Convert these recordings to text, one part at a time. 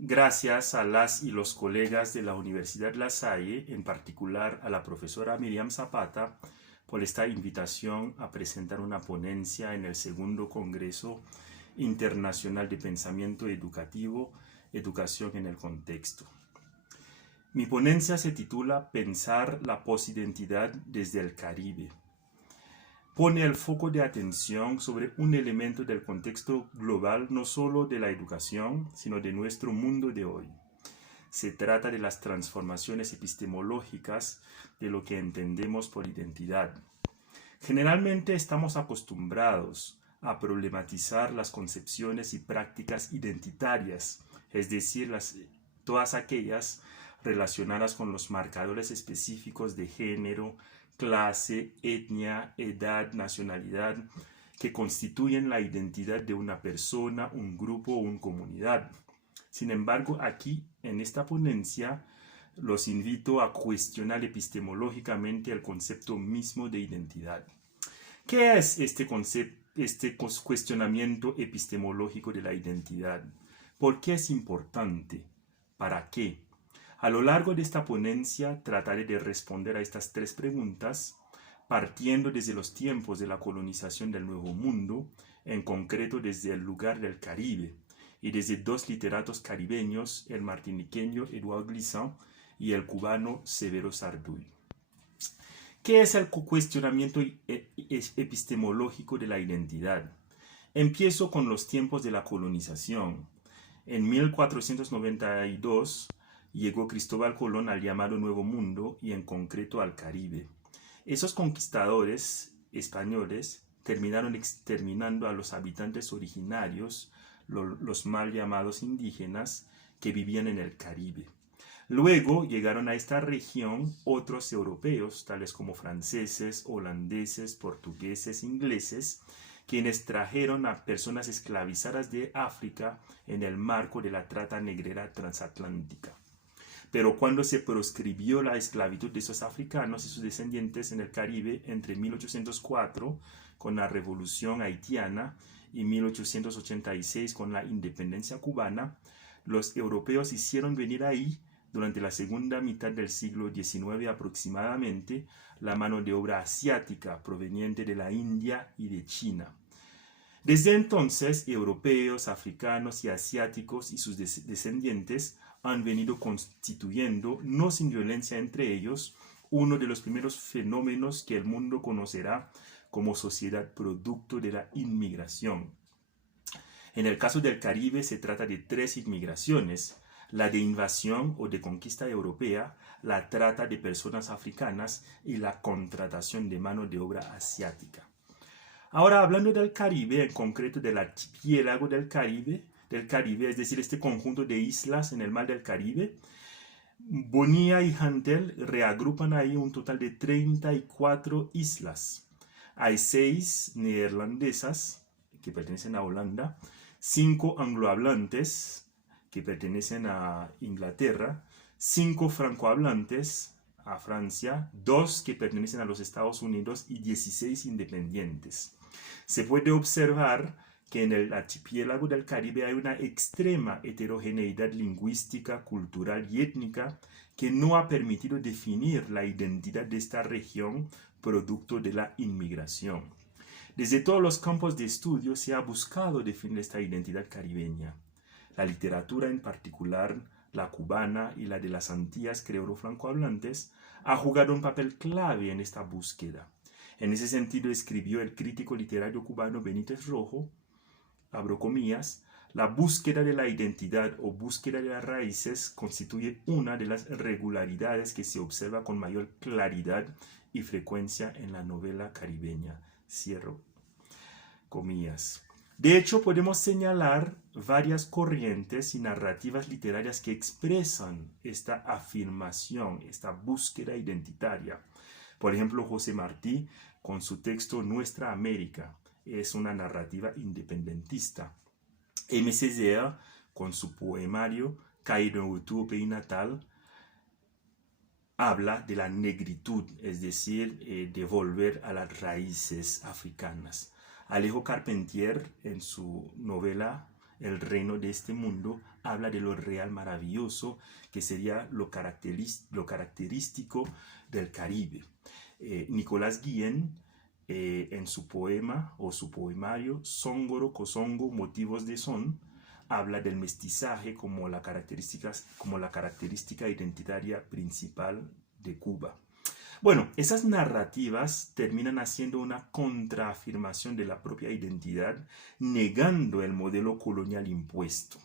Gracias a las y los colegas de la Universidad La Salle, en particular a la profesora Miriam Zapata, por esta invitación a presentar una ponencia en el segundo Congreso Internacional de Pensamiento Educativo, Educación en el Contexto. Mi ponencia se titula Pensar la posidentidad desde el Caribe. Pone el foco de atención sobre un elemento del contexto global no solo de la educación, sino de nuestro mundo de hoy. Se trata de las transformaciones epistemológicas de lo que entendemos por identidad. Generalmente estamos acostumbrados a problematizar las concepciones y prácticas identitarias, es decir, todas aquellas relacionadas con los marcadores específicos de género, clase, etnia, edad, nacionalidad, que constituyen la identidad de una persona, un grupo o una comunidad. Sin embargo, aquí, en esta ponencia, los invito a cuestionar epistemológicamente el concepto mismo de identidad. ¿Qué es este cuestionamiento epistemológico de la identidad? ¿Por qué es importante? ¿Para qué? A lo largo de esta ponencia trataré de responder a estas tres preguntas, partiendo desde los tiempos de la colonización del Nuevo Mundo, en concreto desde el lugar del Caribe, y desde dos literatos caribeños, el martiniqueño Edouard Glissant y el cubano Severo Sarduy. ¿Qué es el cuestionamiento epistemológico de la identidad? Empiezo con los tiempos de la colonización. En 1492 llegó Cristóbal Colón al llamado Nuevo Mundo y en concreto al Caribe. Esos conquistadores españoles terminaron exterminando a los habitantes originarios, los mal llamados indígenas, que vivían en el Caribe. Luego llegaron a esta región otros europeos, tales como franceses, holandeses, portugueses, ingleses, quienes trajeron a personas esclavizadas de África en el marco de la trata negrera transatlántica. Pero cuando se proscribió la esclavitud de esos africanos y sus descendientes en el Caribe entre 1804 con la Revolución Haitiana y 1886 con la independencia cubana, los europeos hicieron venir ahí, durante la segunda mitad del siglo XIX aproximadamente, la mano de obra asiática proveniente de la India y de China. Desde entonces, europeos, africanos y asiáticos y sus descendientes han venido constituyendo, no sin violencia entre ellos, uno de los primeros fenómenos que el mundo conocerá como sociedad producto de la inmigración. En el caso del Caribe se trata de tres inmigraciones: la de invasión o de conquista europea, la trata de personas africanas y la contratación de mano de obra asiática. Ahora, hablando del Caribe, en concreto del archipiélago del Caribe, es decir, este conjunto de islas en el mar del Caribe, Bonilla y Hantel reagrupan ahí un total de 34 islas. Hay 6 neerlandesas, que pertenecen a Holanda, 5 anglohablantes, que pertenecen a Inglaterra, 5 francohablantes, a Francia, 2 que pertenecen a los Estados Unidos y 16 independientes. Se puede observar que en el archipiélago del Caribe hay una extrema heterogeneidad lingüística, cultural y étnica que no ha permitido definir la identidad de esta región producto de la inmigración. Desde todos los campos de estudio se ha buscado definir esta identidad caribeña. La literatura, en particular la cubana y la de las Antillas creolo-francohablantes, ha jugado un papel clave en esta búsqueda. En ese sentido escribió el crítico literario cubano Benítez Rojo, abro comillas, la búsqueda de la identidad o búsqueda de las raíces constituye una de las regularidades que se observa con mayor claridad y frecuencia en la novela caribeña. Cierro comillas. De hecho, podemos señalar varias corrientes y narrativas literarias que expresan esta afirmación, esta búsqueda identitaria. Por ejemplo, José Martí, con su texto Nuestra América, es una narrativa independentista. Aimé Césaire, con su poemario Cahiers d'un retour au pays natal, habla de la negritud, es decir, de volver a las raíces africanas. Alejo Carpentier, en su novela el reino de este mundo, habla de lo real maravilloso, que sería lo característico del Caribe. Nicolás Guillén, en su poema o su poemario Songoro Kosongo, Motivos de Son, habla del mestizaje como la característica identitaria principal de Cuba. Bueno, esas narrativas terminan haciendo una contraafirmación de la propia identidad, negando el modelo colonial impuesto.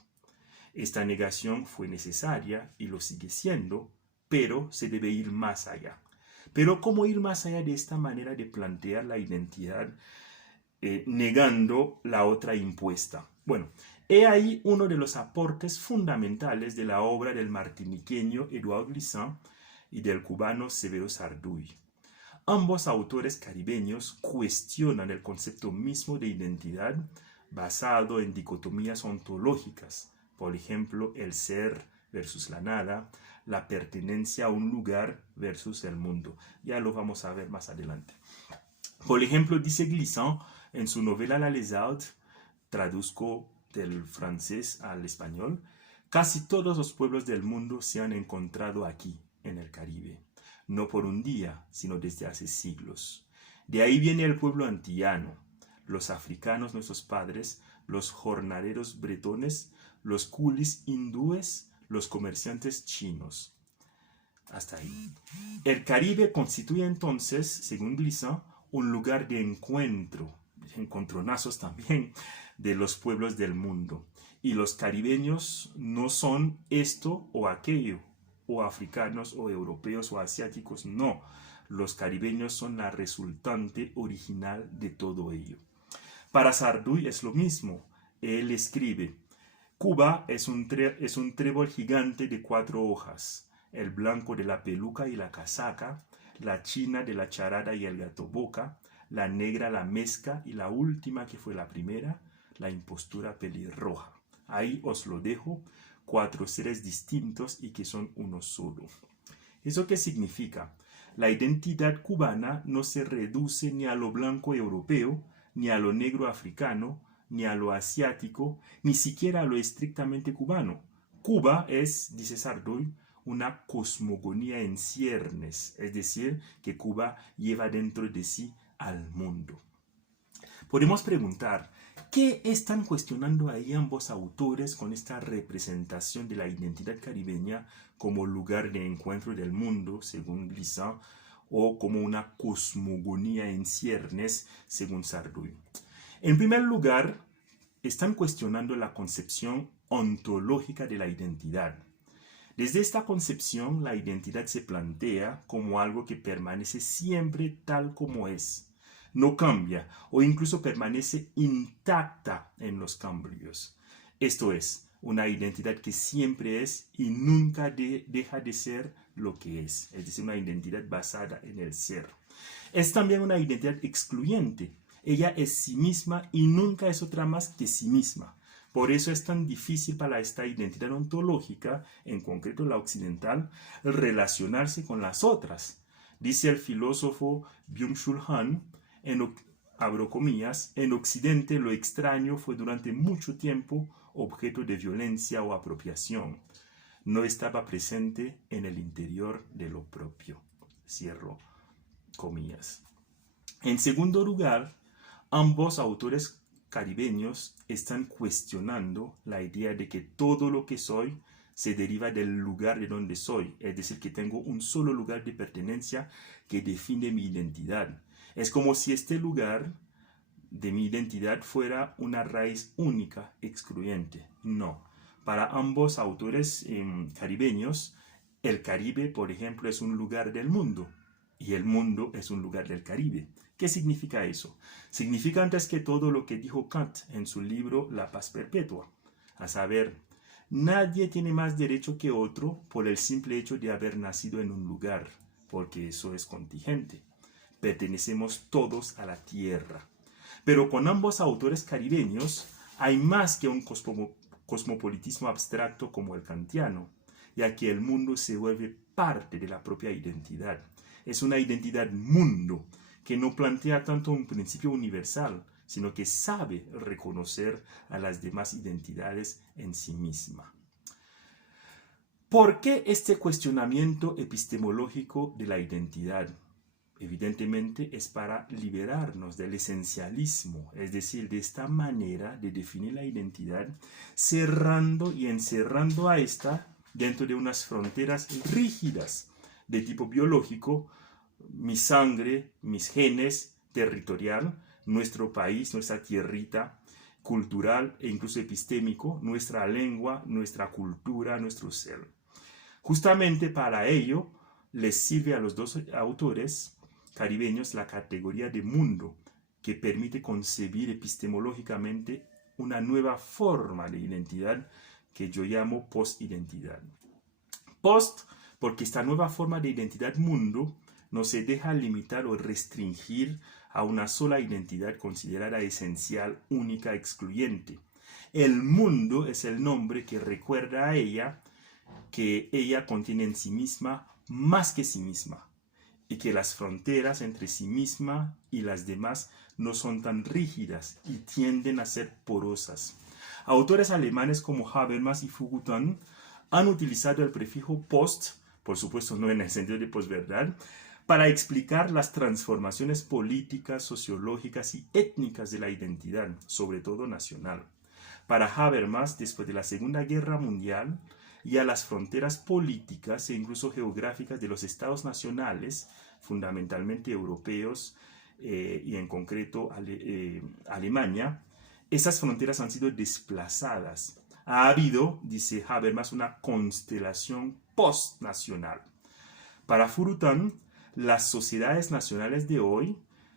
Esta negación fue necesaria y lo sigue siendo, pero se debe ir más allá. Pero ¿cómo ir más allá de esta manera de plantear la identidad negando la otra impuesta? Bueno, he ahí uno de los aportes fundamentales de la obra del martiniqueño Edouard Glissant y del cubano Severo Sarduy. Ambos autores caribeños cuestionan el concepto mismo de identidad basado en dicotomías ontológicas, por ejemplo, el ser versus la nada, la pertenencia a un lugar versus el mundo. Ya lo vamos a ver más adelante. Por ejemplo, dice Glissant en su novela La Lézarde, traduzco del francés al español, casi todos los pueblos del mundo se han encontrado aquí, en el Caribe, no por un día, sino desde hace siglos. De ahí viene el pueblo antillano, los africanos nuestros padres, los jornaleros bretones, los culis hindúes, los comerciantes chinos. Hasta ahí. El Caribe constituye entonces, según Glissant, un lugar de encuentro, encontronazos también, de los pueblos del mundo. Y los caribeños no son esto o aquello, o africanos o europeos o asiáticos, no. Los caribeños son la resultante original de todo ello. Para Sarduy es lo mismo. Él escribe: Cuba es un trébol gigante de 4 hojas, el blanco de la peluca y la casaca, la china de la charada y el gato boca, la negra la mezca y la última, que fue la primera, la impostura pelirroja. Ahí os lo dejo, 4 seres distintos y que son uno solo. ¿Eso qué significa? La identidad cubana no se reduce ni a lo blanco europeo, ni a lo negro africano, ni a lo asiático, ni siquiera a lo estrictamente cubano. Cuba es, dice Sarduy, una cosmogonía en ciernes, es decir, que Cuba lleva dentro de sí al mundo. Podemos preguntar, ¿qué están cuestionando ahí ambos autores con esta representación de la identidad caribeña como lugar de encuentro del mundo, según Glissant, o como una cosmogonía en ciernes, según Sarduy? En primer lugar, están cuestionando la concepción ontológica de la identidad. Desde esta concepción, la identidad se plantea como algo que permanece siempre tal como es, no cambia o incluso permanece intacta en los cambios. Esto es, una identidad que siempre es y nunca deja de ser lo que es decir, una identidad basada en el ser. Es también una identidad excluyente. Ella es sí misma y nunca es otra más que sí misma. Por eso es tan difícil para esta identidad ontológica, en concreto la occidental, relacionarse con las otras. Dice el filósofo Byung-Chul Han, abro comillas, en Occidente lo extraño fue durante mucho tiempo objeto de violencia o apropiación. No estaba presente en el interior de lo propio. Cierro comillas. En segundo lugar, ambos autores caribeños están cuestionando la idea de que todo lo que soy se deriva del lugar de donde soy, es decir, que tengo un solo lugar de pertenencia que define mi identidad. Es como si este lugar de mi identidad fuera una raíz única, excluyente. No. Para ambos autores caribeños, el Caribe, por ejemplo, es un lugar del mundo y el mundo es un lugar del Caribe. ¿Qué significa eso? Significa antes que todo lo que dijo Kant en su libro La Paz Perpetua, a saber, nadie tiene más derecho que otro por el simple hecho de haber nacido en un lugar, porque eso es contingente. Pertenecemos todos a la tierra. Pero con ambos autores caribeños hay más que un cosmopolitismo abstracto como el kantiano, ya que el mundo se vuelve parte de la propia identidad. Es una identidad mundo que no plantea tanto un principio universal, sino que sabe reconocer a las demás identidades en sí misma. ¿Por qué este cuestionamiento epistemológico de la identidad? Evidentemente es para liberarnos del esencialismo, es decir, de esta manera de definir la identidad, cerrando y encerrando a esta dentro de unas fronteras rígidas de tipo biológico, mi sangre, mis genes, territorial, nuestro país, nuestra tierrita, cultural e incluso epistémico, nuestra lengua, nuestra cultura, nuestro ser. Justamente para ello les sirve a los dos autores caribeños la categoría de mundo, que permite concebir epistemológicamente una nueva forma de identidad que yo llamo post-identidad. Post, porque esta nueva forma de identidad mundo no se deja limitar o restringir a una sola identidad considerada esencial, única, excluyente. El mundo es el nombre que recuerda a ella que ella contiene en sí misma más que sí misma, y que las fronteras entre sí misma y las demás no son tan rígidas y tienden a ser porosas. Autores alemanes como Habermas y Foucault han utilizado el prefijo post, por supuesto no en el sentido de posverdad, para explicar las transformaciones políticas, sociológicas y étnicas de la identidad, sobre todo nacional. Para Habermas, después de la Segunda Guerra Mundial, ya las fronteras políticas e incluso geográficas de los estados nacionales, fundamentalmente europeos y en concreto Alemania, esas fronteras han sido desplazadas. Ha habido, dice Habermas, una constelación postnacional. Para Foucault, las sociedades nacionales de hoy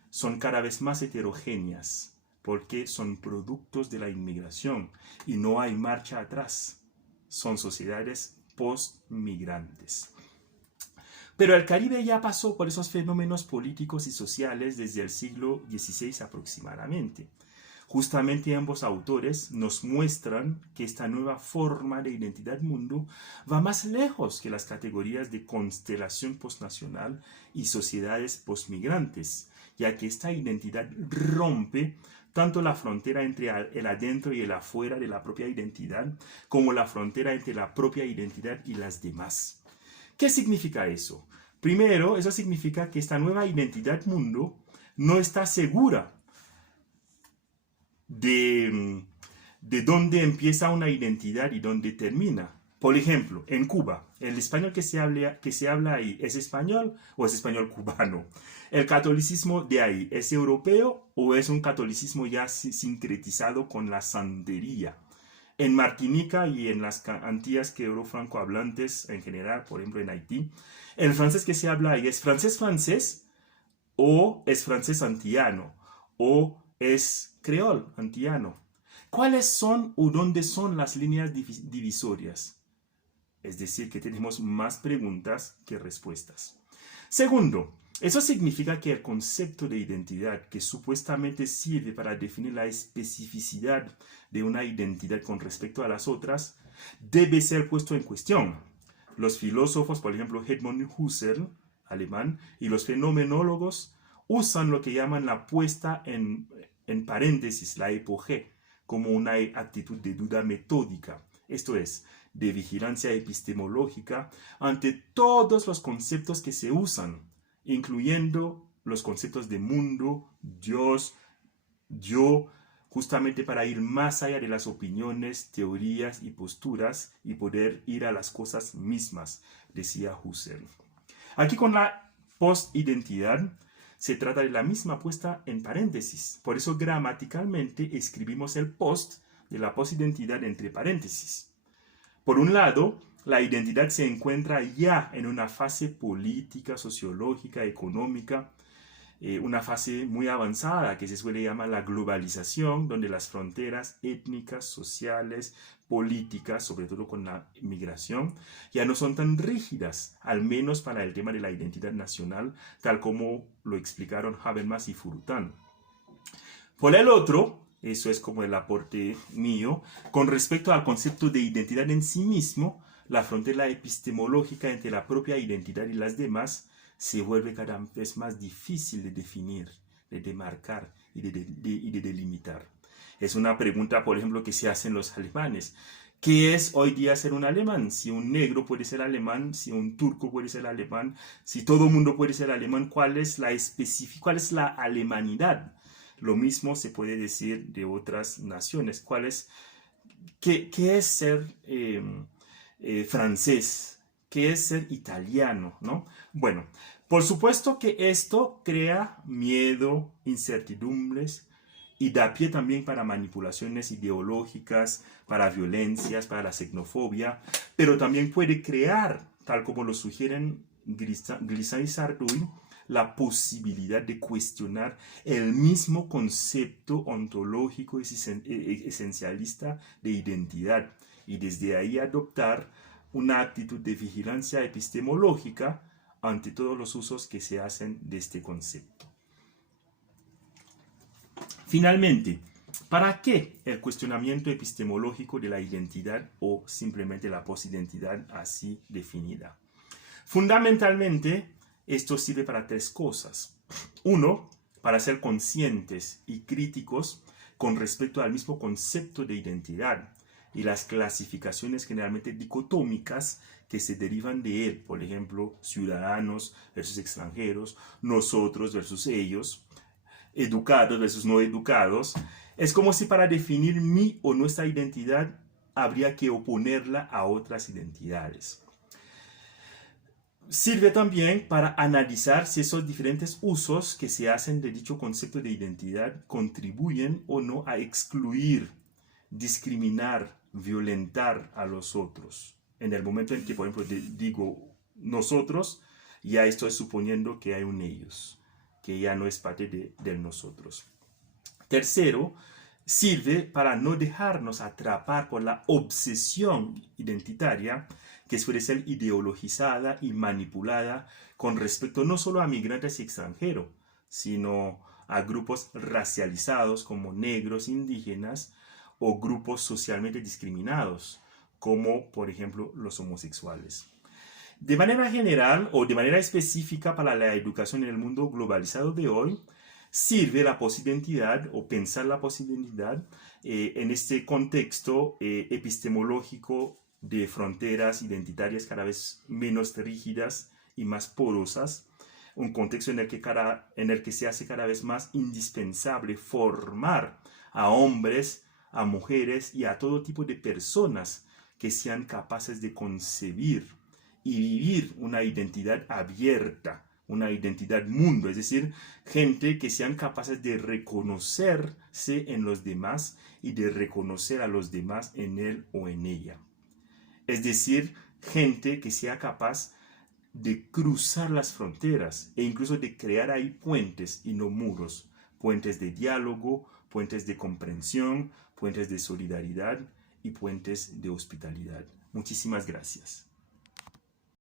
son cada vez más heterogéneas porque son productos de la inmigración y no hay marcha atrás. Son sociedades post-migrantes. Pero el Caribe ya pasó por esos fenómenos políticos y sociales desde el siglo XVI aproximadamente. Justamente ambos autores nos muestran que esta nueva forma de identidad mundo va más lejos que las categorías de constelación postnacional y sociedades postmigrantes, ya que esta identidad rompe tanto la frontera entre el adentro y el afuera de la propia identidad, como la frontera entre la propia identidad y las demás. ¿Qué significa eso? Primero, eso significa que esta nueva identidad mundo no está segura de dónde empieza una identidad y dónde termina. Por ejemplo, en Cuba, el español que se habla ahí, ¿es español o es español cubano? ¿El catolicismo de ahí es europeo o es un catolicismo ya sincretizado con la santería? En Martinica y en las Antillas francohablantes en general, por ejemplo en Haití, ¿el francés que se habla ahí es francés o es francés antillano o es creol antillano? ¿Cuáles son o dónde son las líneas divisorias? Es decir, que tenemos más preguntas que respuestas. Segundo, eso significa que el concepto de identidad, que supuestamente sirve para definir la especificidad de una identidad con respecto a las otras, debe ser puesto en cuestión. Los filósofos, por ejemplo, Edmund Husserl, alemán, y los fenomenólogos usan lo que llaman la puesta en paréntesis, la epogé, como una actitud de duda metódica, esto es, de vigilancia epistemológica ante todos los conceptos que se usan, incluyendo los conceptos de mundo, Dios, yo, justamente para ir más allá de las opiniones, teorías y posturas y poder ir a las cosas mismas, decía Husserl. Aquí con la post-identidad se trata de la misma puesta en paréntesis. Por eso gramaticalmente escribimos el post de la post-identidad entre paréntesis. Por un lado, la identidad se encuentra ya en una fase política, sociológica, económica, una fase muy avanzada que se suele llamar la globalización, donde las fronteras étnicas, sociales, políticas, sobre todo con la migración, ya no son tan rígidas, al menos para el tema de la identidad nacional, tal como lo explicaron Habermas y Foucault. Por el otro, eso es como el aporte mío, con respecto al concepto de identidad en sí mismo, la frontera epistemológica entre la propia identidad y las demás se vuelve cada vez más difícil de definir, de demarcar y de delimitar. Es una pregunta, por ejemplo, que se hacen los alemanes. ¿Qué es hoy día ser un alemán? Si un negro puede ser alemán, si un turco puede ser alemán, si todo el mundo puede ser alemán, ¿cuál es la alemanidad? Lo mismo se puede decir de otras naciones. ¿Qué es ser francés? ¿Qué es ser italiano? ¿No? Bueno, por supuesto que esto crea miedo, incertidumbres, y da pie también para manipulaciones ideológicas, para violencias, para la xenofobia, pero también puede crear, tal como lo sugieren Glissant y Sarduy, la posibilidad de cuestionar el mismo concepto ontológico y esencialista de identidad, y desde ahí adoptar una actitud de vigilancia epistemológica ante todos los usos que se hacen de este concepto. Finalmente, ¿para qué el cuestionamiento epistemológico de la identidad o simplemente la posidentidad así definida? Fundamentalmente, esto sirve para tres cosas. Uno, para ser conscientes y críticos con respecto al mismo concepto de identidad y las clasificaciones generalmente dicotómicas que se derivan de él. Por ejemplo, ciudadanos versus extranjeros, nosotros versus ellos, educados versus no educados. Es como si para definir mi o nuestra identidad habría que oponerla a otras identidades. Sirve también para analizar si esos diferentes usos que se hacen de dicho concepto de identidad contribuyen o no a excluir, discriminar, violentar a los otros. En el momento en que, por ejemplo, digo nosotros, ya estoy suponiendo que hay un ellos, que ya no es parte de nosotros. Tercero, sirve para no dejarnos atrapar por la obsesión identitaria que suele ser ideologizada y manipulada con respecto no solo a migrantes y extranjeros, sino a grupos racializados como negros, indígenas o grupos socialmente discriminados, como por ejemplo los homosexuales. De manera general o de manera específica para la educación en el mundo globalizado de hoy, sirve la posidentidad o pensar la posidentidad en este contexto epistemológico de fronteras identitarias cada vez menos rígidas y más porosas, un contexto en el que se hace cada vez más indispensable formar a hombres, a mujeres y a todo tipo de personas que sean capaces de concebir y vivir una identidad abierta, una identidad mundo, es decir, gente que sean capaces de reconocerse en los demás y de reconocer a los demás en él o en ella. Es decir, gente que sea capaz de cruzar las fronteras e incluso de crear ahí puentes y no muros, puentes de diálogo, puentes de comprensión, puentes de solidaridad y puentes de hospitalidad. Muchísimas gracias.